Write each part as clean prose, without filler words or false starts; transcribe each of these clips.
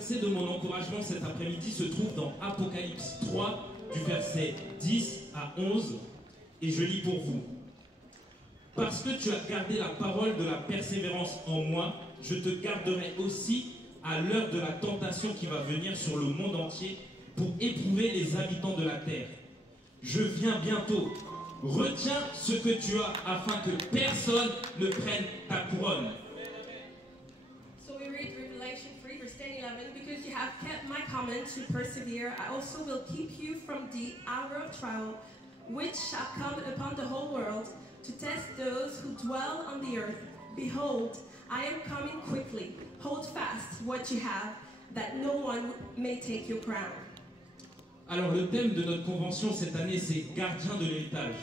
verset de mon encouragement cet après-midi se trouve dans Apocalypse 3, du verset 10 à 11, et je lis pour vous. Parce que tu as gardé la parole de la persévérance en moi, je te garderai aussi à l'heure de la tentation qui va venir sur le monde entier pour éprouver les habitants de la terre. Je viens bientôt. Retiens ce que tu as afin que personne ne prenne ta couronne. So we read Revelation 3 verse 10, 11, because you have kept my command to persevere, I also will keep you from the hour of trial, which shall come upon the whole world, to test those who dwell on the earth. Behold, I am coming quickly. Hold fast what you have, that no one may take your crown. Alors le thème de notre convention cette année, c'est gardien de l'héritage.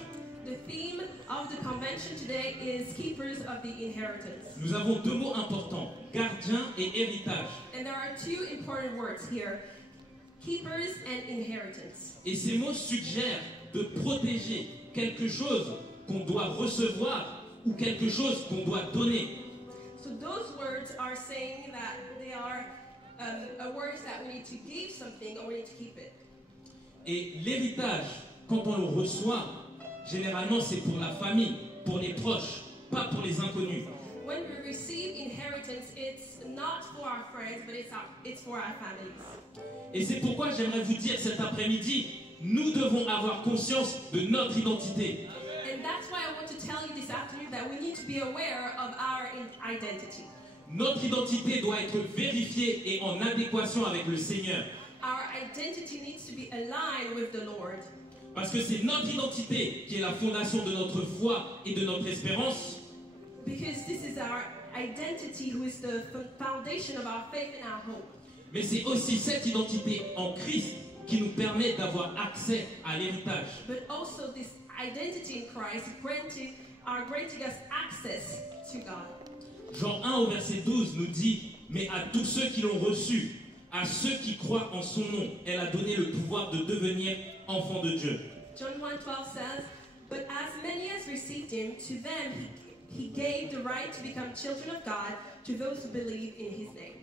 The theme of the convention today is keepers of the inheritance. Nous avons deux mots importants, gardien et héritage. And there are two important words here, keepers and inheritance. Et ces mots suggèrent de protéger quelque chose qu'on doit recevoir ou quelque chose qu'on doit donner. So those words are saying that they are words that we need to give something or we need to keep it. Et l'héritage, quand on le reçoit, généralement c'est pour la famille, pour les proches, pas pour les inconnus. When we receive inheritance, it's not for our friends, but it's for our families. Et c'est pourquoi j'aimerais vous dire cet après-midi, nous devons avoir conscience de notre identité. And that's why I want to tell you this afternoon that we need to be aware of our identity. Notre identité doit être vérifiée et en adéquation avec le Seigneur. Our identity needs to be aligned with the Lord. Parce que c'est notre identité qui est la fondation de notre foi et de notre espérance. Because this is our identity who is the foundation of our faith and our hope. Mais c'est aussi cette identité en Christ qui nous permet d'avoir accès à l'héritage. But also this identity in Christ granting us access to God. Jean 1 au verset 12 nous dit « Mais à tous ceux qui l'ont reçu, à ceux qui croient en son nom, elle a donné le pouvoir de devenir enfants de Dieu. » John 1:12 says, "But as many as received him, to them he gave the right to become children of God, to those who believe in his name."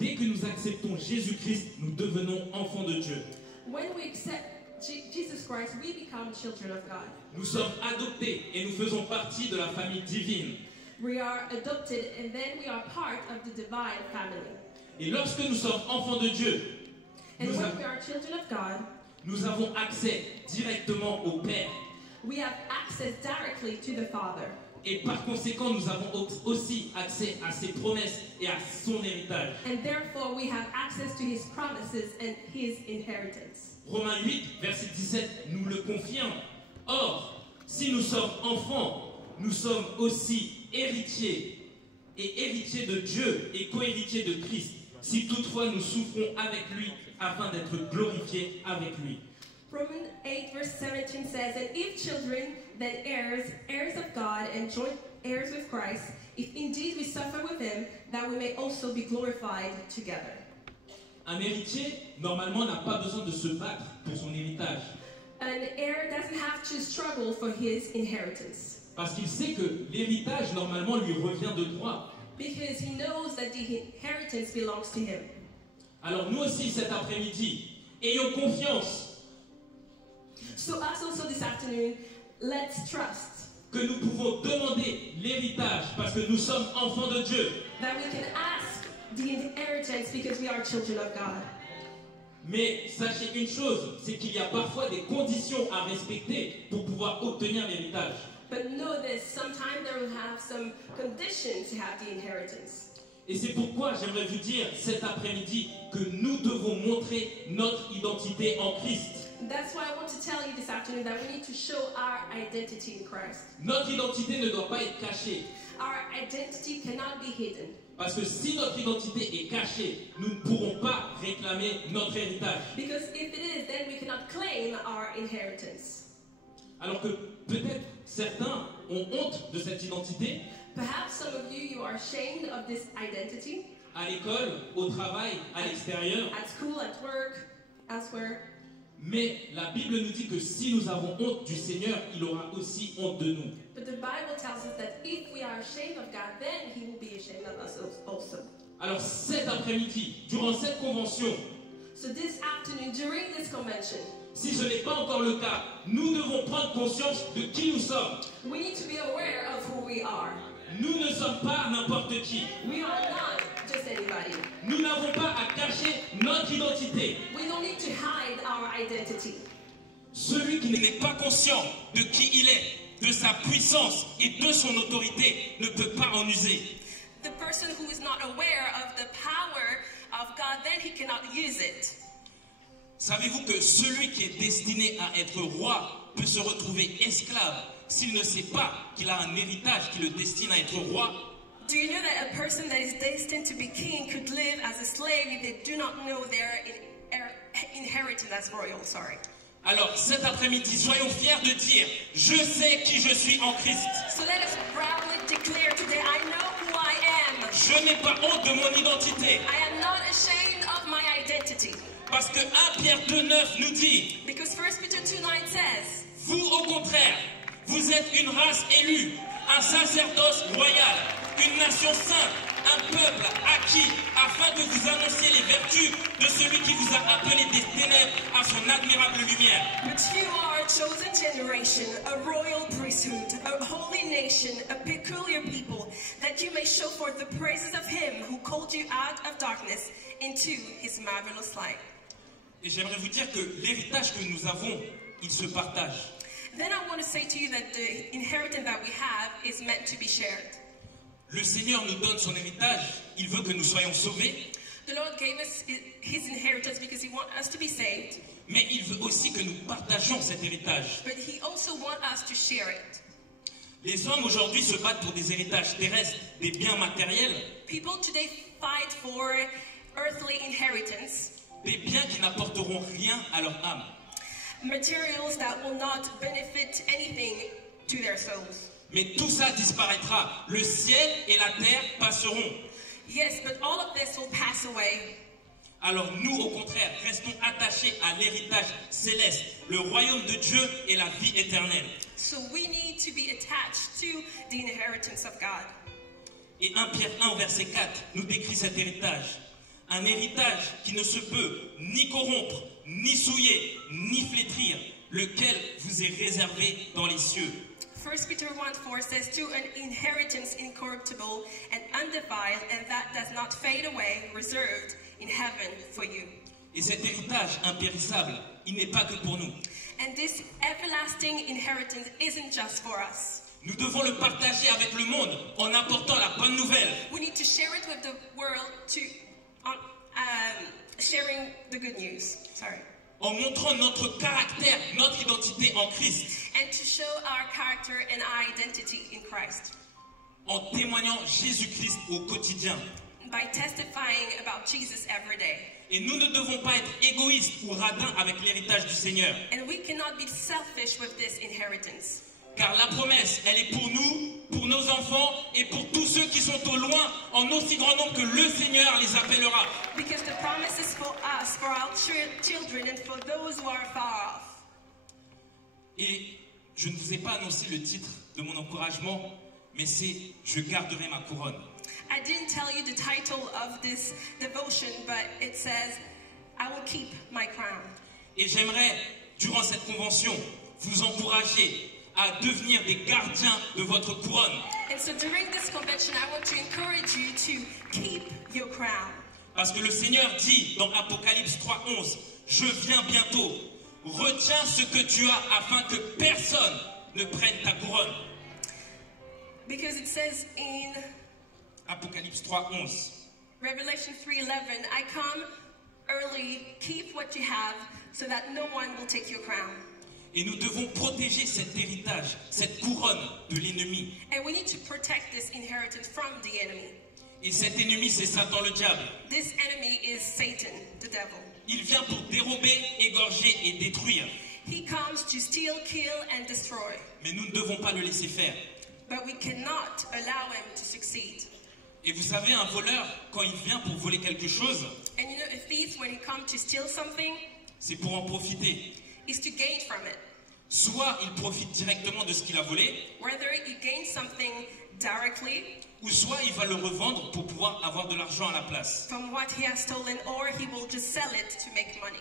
Dès que nous acceptons Jésus-Christ, nous devenons enfants de Dieu. When we accept Jesus Christ, we become children of God. Nous sommes adoptés et nous faisons partie de la famille divine. We are adopted and then we are part of the divine family. Et lorsque nous sommes enfants de Dieu, And when we are children of God, nous avons accès directement au Père. we have access directly to the Father. Et par conséquent, nous avons aussi accès à ses promesses et à son héritage. And therefore we have access to his promises and his inheritance. Romains 8, verset 17 nous le confirme. Or, si nous sommes enfants, nous sommes aussi héritiers, et héritiers de Dieu et co-héritiers de Christ, si toutefois nous souffrons avec lui, afin d'être glorifiés avec lui. Romans 8 verse 17 says, "And if children, then heirs, heirs of God, and joint heirs with Christ, if indeed we suffer with him, that we may also be glorified together." Un héritier, normalement, n'a pas besoin de se battre pour son héritage. An heir doesn't have to struggle for his inheritance. Parce qu'il sait que l'héritage, normalement, lui revient de droit. Because he knows that the inheritance belongs to him. Alors nous aussi, cet après-midi, ayons confiance So us also this afternoon, let's trust que nous pouvons demander l'héritage parce que nous sommes enfants de Dieu. that we can ask the inheritance because we are children of God. Mais sachez une chose, c'est qu'il y a parfois des conditions à respecter pour pouvoir obtenir l'héritage. But know this, sometime there will have some conditions to have the inheritance. Et c'est pourquoi j'aimerais vous dire cet après-midi que nous devons montrer notre identité en Christ. That's why I want to tell you this afternoon that we need to show our identity in Christ. Notre identité ne doit pas être cachée. Our identity cannot be hidden. Parce que si notre identité est cachée, nous ne pourrons pas réclamer notre héritage. Because if it is, then we cannot claim our inheritance. Alors que peut-être certains ont honte de cette identité. Perhaps some of you are ashamed of this identity. À l'école, au travail, à l'extérieur. At school, at work, elsewhere. Mais la Bible nous dit que si nous avons honte du Seigneur, il aura aussi honte de nous. But the Bible tells us that if we are ashamed of God, then He will be ashamed of us also. Alors cet après-midi, durant cette convention, So this afternoon, during this convention, si ce n'est pas encore le cas, nous devons prendre conscience de qui nous sommes. we need to be aware of who we are. Nous ne sommes pas n'importe qui. We are not just anybody. Nous n'avons pas à cacher notre identité. We don't need to hide our identity. Celui qui n'est pas conscient de qui il est, de sa puissance et de son autorité ne peut pas en user. The person who is not aware of the power of God, then he cannot use it. Savez-vous que celui qui est destiné à être roi peut se retrouver esclave s'il ne sait pas qu'il a un héritage qui le destine à être roi? Do you know that a person that is destined to be king could live as a slave if they do not know their inheritance as royal? Sorry. Alors cet après-midi, soyons fiers de dire « Je sais qui je suis en Christ ». So let us proudly declare today, I know who I am. Je n'ai pas honte de mon identité. I am not ashamed of my identity. Parce que 1 Pierre 2,9 nous dit Because 1 Peter 2:9 says, « Vous, au contraire, vous êtes une race élue, un sacerdoce royal, une nation sainte, un peuple acquis, afin que vous annonciez les vertus de celui qui vous a appelé des ténèbres à son admirable lumière. » but you are a chosen generation, a royal priesthood, a holy nation, a peculiar people, that you may show forth the praises of him who called you out of darkness into his marvelous light. Et j'aimerais vous dire que l'héritage que nous avons, il se partage. Then I want to say to you that the inheritance that we have is meant to be shared. Le Seigneur nous donne son héritage, il veut que nous soyons sauvés, The Lord gave us his inheritance because he wants us to be saved, mais il veut aussi que nous partagions cet héritage. but he also wants us to share it. Les hommes aujourd'hui se battent pour des héritages terrestres, des biens matériels, People today fight for earthly inheritance, des biens qui n'apporteront rien à leur âme. materials that will not benefit anything to their souls. Mais tout ça disparaîtra. Le ciel et la terre passeront. Yes, but all of this will pass away. Alors nous, au contraire, restons attachés à l'héritage céleste, le royaume de Dieu et la vie éternelle. So we need to be attached to the inheritance of God. Et 1 Pierre 1 verset 4 nous décrit cet héritage. Un héritage qui ne se peut ni corrompre, ni souiller, ni flétrir, lequel vous est réservé dans les cieux. 1 Peter 1:4 says, to an inheritance incorruptible and undefiled, and that does not fade away, reserved in heaven for you. Et cet héritage impérissable, il n'est pas que pour nous. And this everlasting inheritance isn't just for us. Nous devons le partager avec le monde en apportant la bonne nouvelle. We need to share it with the world, sharing the good news. Sorry. En montrant notre caractère, notre identité en Christ. And to show our character and our identity in Christ. En témoignant Jésus-Christ au quotidien. By testifying about Jesus every day. Et nous ne devons pas être égoïstes ou radins avec l'héritage du Seigneur. And we cannot be selfish with this inheritance. Car la promesse, elle est pour nous, pour nos enfants et pour tous ceux qui sont au loin, en aussi grand nombre que le Seigneur les appellera. Because the promise is for us, for our children, and for those who are far off. Et je ne vous ai pas annoncé le titre de mon encouragement, mais c'est « Je garderai ma couronne ». I didn't tell you the title of this devotion, but it says, I will keep my crown. Et j'aimerais, durant cette convention, vous encourager à devenir des gardiens de votre couronne. And so during this convention, I want to encourage you to keep your crown. Parce que le Seigneur dit dans Apocalypse 3:11, « Je viens bientôt, retiens ce que tu as afin que personne ne prenne ta couronne. » Because it says in Apocalypse 3:11. Revelation 3:11, I come early, keep what you have, so that no one will take your crown. Et nous devons protéger cet héritage, cette couronne de l'ennemi. And we need to protect this inheritance from the enemy. Et cet ennemi, c'est Satan le diable. This enemy is Satan, the devil. Il vient pour dérober, égorger et détruire. He comes to steal, kill, and destroy. Mais nous ne devons pas le laisser faire. But we cannot allow him to succeed. Et vous savez, un voleur, quand il vient pour voler quelque chose, And you know, a thief, when he comes to steal something, c'est pour en profiter. is to gain from it. Soit il profite directement de ce qu'il a volé, Whether he gains something directly ou soit il va le revendre pour pouvoir avoir de l'argent à la place. from what he has stolen, or he will just sell it to make money.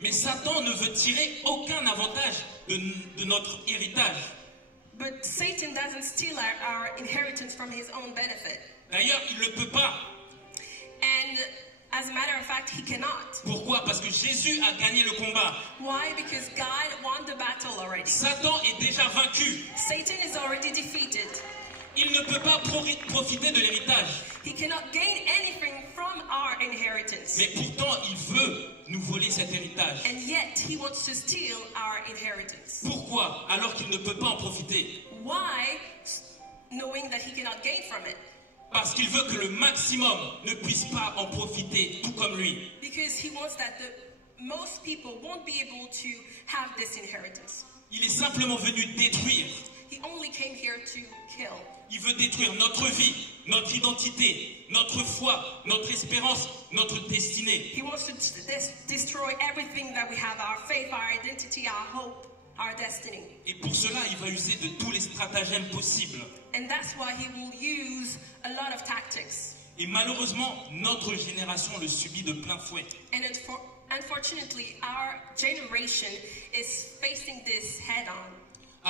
Mais Satan ne veut tirer aucun avantage de notre héritage. But Satan doesn't steal our inheritance from his own benefit. D'ailleurs, il ne le peut pas. And as a matter of fact, he cannot. Pourquoi? Parce que Jésus a gagné le combat. Why? Because God won the battle already. Satan est déjà vaincu. Satan is already defeated. Il ne peut pas profiter de l'héritage. He cannot gain anything from our inheritance. Mais pourtant, il veut nous voler cet héritage. And yet, he wants to steal our inheritance. Pourquoi? Alors qu'il ne peut pas en profiter. Why? Knowing that he cannot gain from it. Parce qu'il veut que le maximum ne puisse pas en profiter, tout comme lui. Because he wants that most people won't be able to have this inheritance. Il est simplement venu détruire. He only came here to kill. Il veut détruire notre vie, notre identité, notre foi, notre espérance, notre destinée. He wants to destroy everything that we have, our faith, our identity, our hope, our destiny. Et pour cela, il va user de tous les stratagèmes possibles. And that's why he will use a lot of tactics. Et malheureusement, notre génération le subit de plein fouet. And unfortunately, our generation is facing this head on.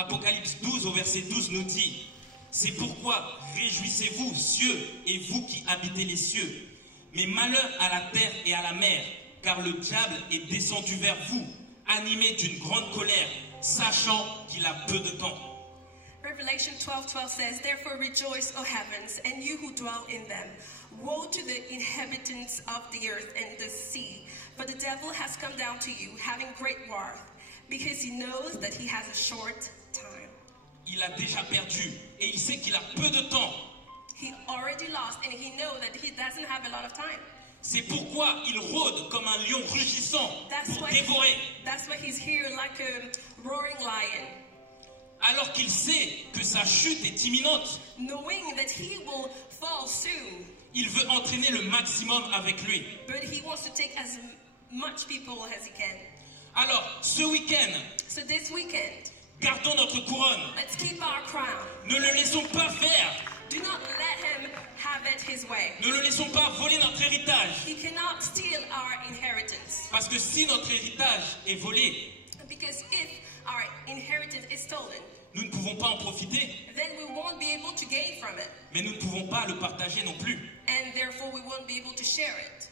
Apocalypse 12 au verset 12 nous dit: c'est pourquoi réjouissez-vous, cieux, et vous qui habitez les cieux. Mais malheur à la terre et à la mer, car le diable est descendu vers vous, animé d'une grande colère, sachant qu'il a peu de temps. Revelation 12:12 says, "Therefore rejoice, O heavens, and you who dwell in them. Woe to the inhabitants of the earth and the sea, for the devil has come down to you, having great wrath, because he knows that he has a short time." Il a déjà perdu et il sait qu'il a peu de temps. He already lost, and he knows that he doesn't have a lot of time. C'est pourquoi il rôde comme un lion rugissant pour dévorer. That's why he's here like a roaring lion. Alors qu'il sait que sa chute est imminente, Knowing that he will fall soon, il veut entraîner le maximum avec lui. but he wants to take as much people as he can. Alors, ce week-end, So this weekend, gardons notre couronne. let's keep our crown. Ne le laissons pas faire. Do not let him have it his way. Ne le laissons pas voler notre héritage. He cannot steal our inheritance. Parce que si notre héritage est volé, Because if our inheritance is stolen, nous ne pouvons pas en profiter, then we won't be able to gain from it. mais nous ne pouvons pas le partager non plus. And therefore we won't be able to share it.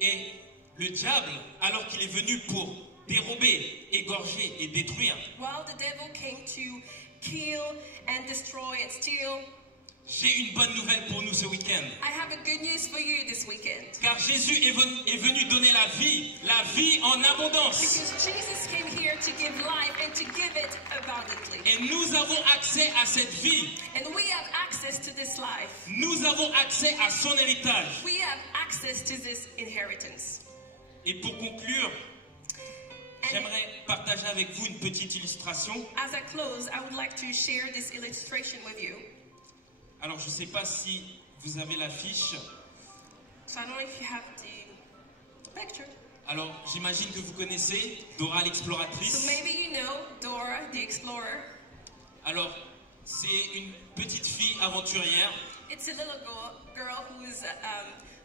Et le diable, alors qu'il est venu pour dérober, égorger et détruire, While the devil came to kill and destroy and steal, j'ai une bonne nouvelle pour nous ce week-end. I have a good news for you this weekend. Car Jésus est venu donner la vie en abondance. Because Jesus came here to give life and to give it abundantly. Et nous avons accès à cette vie. And we have access to this life. Nous avons accès à son héritage. We have access to this inheritance. Et pour conclure, j'aimerais partager avec vous une petite illustration. As I close, I would like to share this illustration with you. Alors, je ne sais pas si vous avez l'affiche. So I don't know if you have the picture. Alors, j'imagine que vous connaissez Dora So l'exploratrice. maybe you know Dora the Explorer. Alors, c'est une petite fille aventurière It's a little girl who is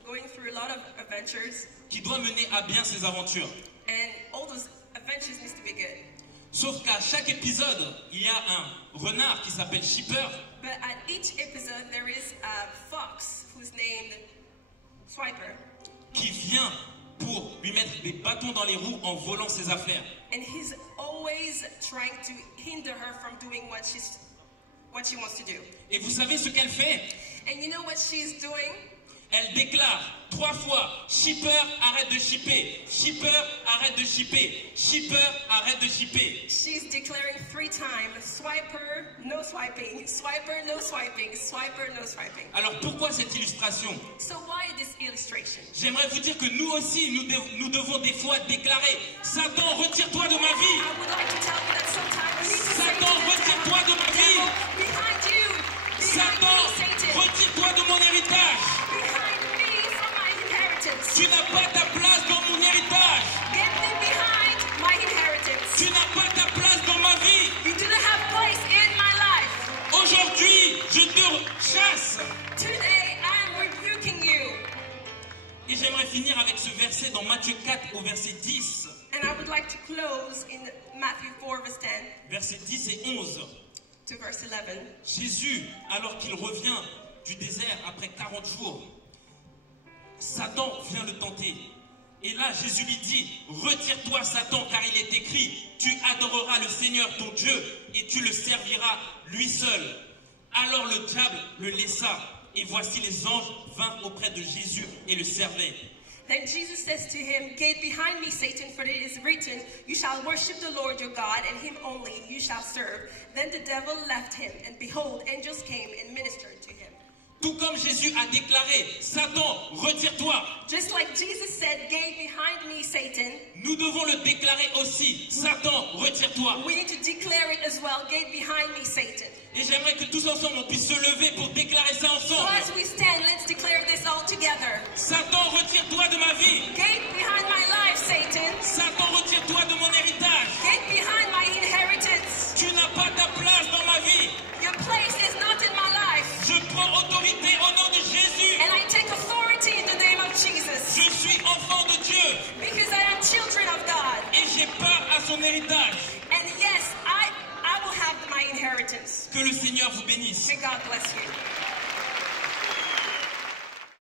going through a lot of adventures, qui doit mener à bien ses aventures. and all those adventures need to be good. Sauf qu'à chaque épisode, il y a un renard qui s'appelle Shipper But at each episode, there is a fox who's named Swiper, qui vient pour lui mettre des bâtons dans les roues en volant ses affaires. and he's always trying to hinder her from doing what she wants to do. Et vous savez ce qu'elle fait? And you know what she's doing? Elle déclare 3 fois: Shipper, arrête de shipper. Shipper, arrête de shipper. Shipper, arrête de shipper. She's declaring 3 times, Swiper, no swiping, Swiper, no swiping, Swiper, no swiping. Alors pourquoi cette illustration? So why this illustration? J'aimerais vous dire que nous aussi, nous devons des fois déclarer: Satan, retire-toi de ma vie. I would like to tell you that sometimes we need to say Satan, to the retire-toi de ma vie. devil, behind you, behind Satan, me, Satan, retire-toi de mon héritage. behind me from my inheritance. Tu n'as pas ta place dans mon héritage. Get me behind my inheritance. Tu n'as pas ta place dans ma vie. You do not have place in my life. Aujourd'hui, je te finir avec ce verset dans Matthieu 4 au verset 10. And I would like to close in Matthew 4, verse 10 Versets 10 et 11. to verse 11. Jésus, alors qu'il revient du désert après 40 jours, Satan vient le tenter. Et là, Jésus lui dit, retire-toi Satan, car il est écrit, tu adoreras le Seigneur ton Dieu et tu le serviras lui seul. Alors le diable le laissa, et voici les anges vinrent auprès de Jésus et le servaient. Then Jesus says to him, get behind me, Satan, for it is written, you shall worship the Lord your God, and him only you shall serve. Then the devil left him, and behold, angels came and ministered to him. Tout comme Jésus a déclaré, Satan, retire-toi. Just like Jesus said, get behind me, Satan, Nous devons le déclarer aussi, Satan, retire-toi. we need to declare it as well, get behind me, Satan. Et j'aimerais que tous ensemble on puisse se lever pour déclarer ça So ensemble. as we stand, let's declare this all together. Satan, retire-toi de ma vie. Get behind my life, Satan. Satan, retire-toi de mon héritage. Get behind my inheritance. Tu n'as pas ta place dans ma vie. Your place is not in my life. Je prends autorité au nom de Jésus. And I take authority in the name of Jesus. Je suis enfant de Dieu Because I am children of God. et j'ai part à son héritage. And yes, I will have my inheritance. Que le Seigneur vous bénisse. May God bless you.